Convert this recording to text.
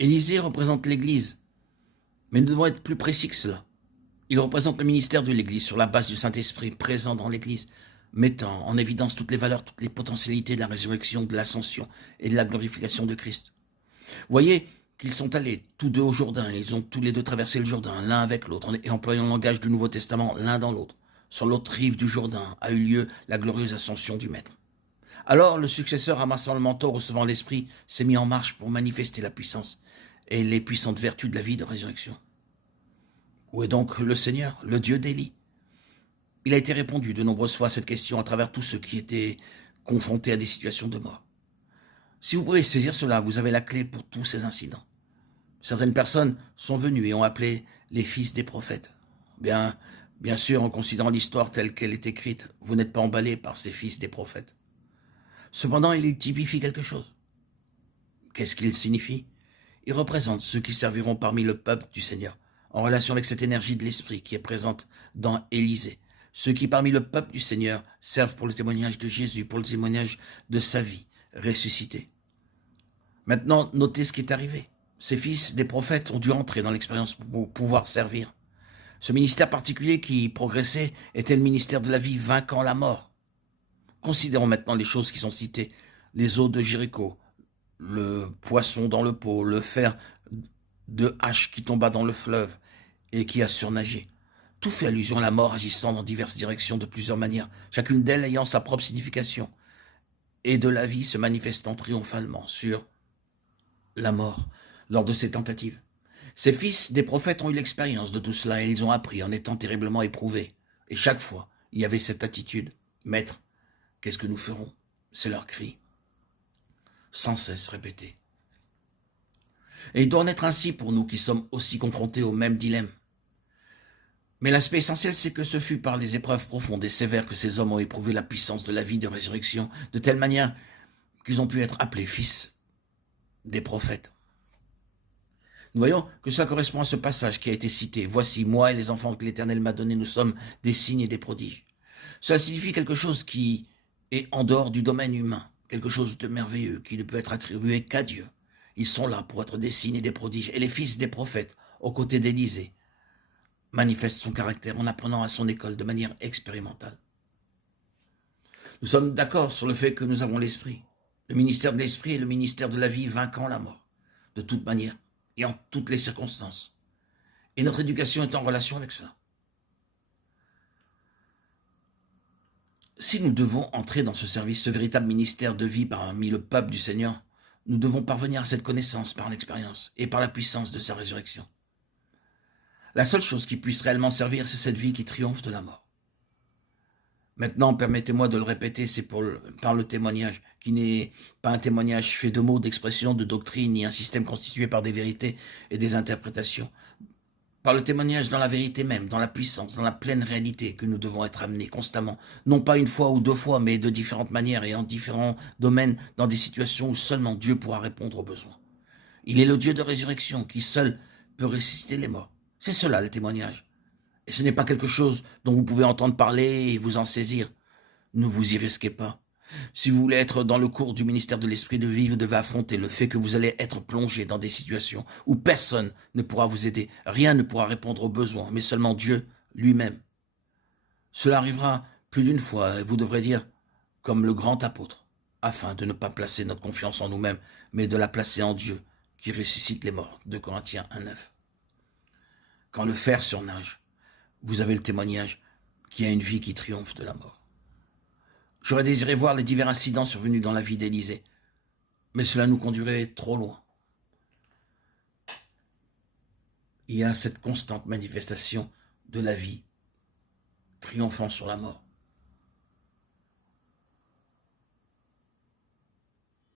Élisée représente l'Église, mais nous devons être plus précis que cela. Il représente le ministère de l'Église sur la base du Saint-Esprit présent dans l'Église, mettant en évidence toutes les valeurs, toutes les potentialités de la résurrection, de l'ascension et de la glorification de Christ. Voyez qu'ils sont allés tous deux au Jourdain, ils ont tous les deux traversé le Jourdain, l'un avec l'autre, et employant le langage du Nouveau Testament, l'un dans l'autre. Sur l'autre rive du Jourdain a eu lieu la glorieuse ascension du Maître. Alors le successeur, ramassant le manteau, recevant l'Esprit, s'est mis en marche pour manifester la puissance et les puissantes vertus de la vie de résurrection. Où est donc le Seigneur, le Dieu d'Élie? Il a été répondu de nombreuses fois à cette question à travers tous ceux qui étaient confrontés à des situations de mort. Si vous pouvez saisir cela, vous avez la clé pour tous ces incidents. Certaines personnes sont venues et ont appelé les fils des prophètes. Bien sûr, en considérant l'histoire telle qu'elle est écrite, vous n'êtes pas emballé par ces fils des prophètes. Cependant, il typifie quelque chose. Qu'est-ce qu'il signifie? Il représente ceux qui serviront parmi le peuple du Seigneur, en relation avec cette énergie de l'Esprit qui est présente dans Élisée. Ceux qui, parmi le peuple du Seigneur, servent pour le témoignage de Jésus, pour le témoignage de sa vie ressuscitée. Maintenant, notez ce qui est arrivé. Ces fils des prophètes ont dû entrer dans l'expérience pour pouvoir servir. Ce ministère particulier qui progressait était le ministère de la vie vainquant la mort. Considérons maintenant les choses qui sont citées. Les eaux de Jéricho, le poisson dans le pot, le fer de hache qui tomba dans le fleuve et qui a surnagé. Tout fait allusion à la mort agissant dans diverses directions de plusieurs manières, chacune d'elles ayant sa propre signification, et de la vie se manifestant triomphalement sur la mort lors de ces tentatives. Ces fils des prophètes ont eu l'expérience de tout cela et ils ont appris en étant terriblement éprouvés. Et chaque fois, il y avait cette attitude. Maître, qu'est-ce que nous ferons? C'est leur cri. Sans cesse répété. Et il doit en être ainsi pour nous qui sommes aussi confrontés au même dilemme. Mais l'aspect essentiel, c'est que ce fut par les épreuves profondes et sévères que ces hommes ont éprouvé la puissance de la vie de résurrection, de telle manière qu'ils ont pu être appelés fils des prophètes. Nous voyons que cela correspond à ce passage qui a été cité. Voici, moi et les enfants que l'Éternel m'a donnés, nous sommes des signes et des prodiges. Cela signifie quelque chose qui est en dehors du domaine humain, quelque chose de merveilleux qui ne peut être attribué qu'à Dieu. Ils sont là pour être des signes et des prodiges. Et les fils des prophètes, aux côtés d'Élisée, manifestent son caractère en apprenant à son école de manière expérimentale. Nous sommes d'accord sur le fait que nous avons l'Esprit. Le ministère de l'Esprit est le ministère de la vie vainquant la mort, de toute manière et en toutes les circonstances. Et notre éducation est en relation avec cela. Si nous devons entrer dans ce service, ce véritable ministère de vie parmi le peuple du Seigneur, nous devons parvenir à cette connaissance par l'expérience et par la puissance de sa résurrection. La seule chose qui puisse réellement servir, c'est cette vie qui triomphe de la mort. Maintenant, permettez-moi de le répéter, c'est par le témoignage, qui n'est pas un témoignage fait de mots, d'expressions, de doctrines, ni un système constitué par des vérités et des interprétations. Par le témoignage dans la vérité même, dans la puissance, dans la pleine réalité que nous devons être amenés constamment, non pas une fois ou deux fois, mais de différentes manières et en différents domaines, dans des situations où seulement Dieu pourra répondre aux besoins. Il est le Dieu de résurrection qui seul peut ressusciter les morts. C'est cela le témoignage. Et ce n'est pas quelque chose dont vous pouvez entendre parler et vous en saisir. Ne vous y risquez pas. Si vous voulez être dans le cours du ministère de l'Esprit de vie, vous devez affronter le fait que vous allez être plongé dans des situations où personne ne pourra vous aider, rien ne pourra répondre aux besoins, mais seulement Dieu lui-même. Cela arrivera plus d'une fois et vous devrez dire, comme le grand apôtre, afin de ne pas placer notre confiance en nous-mêmes, mais de la placer en Dieu qui ressuscite les morts. 2 Corinthiens 1,9. Quand le fer surnage, vous avez le témoignage qu'il y a une vie qui triomphe de la mort. J'aurais désiré voir les divers incidents survenus dans la vie d'Élisée, mais cela nous conduirait trop loin. Il y a cette constante manifestation de la vie triomphant sur la mort.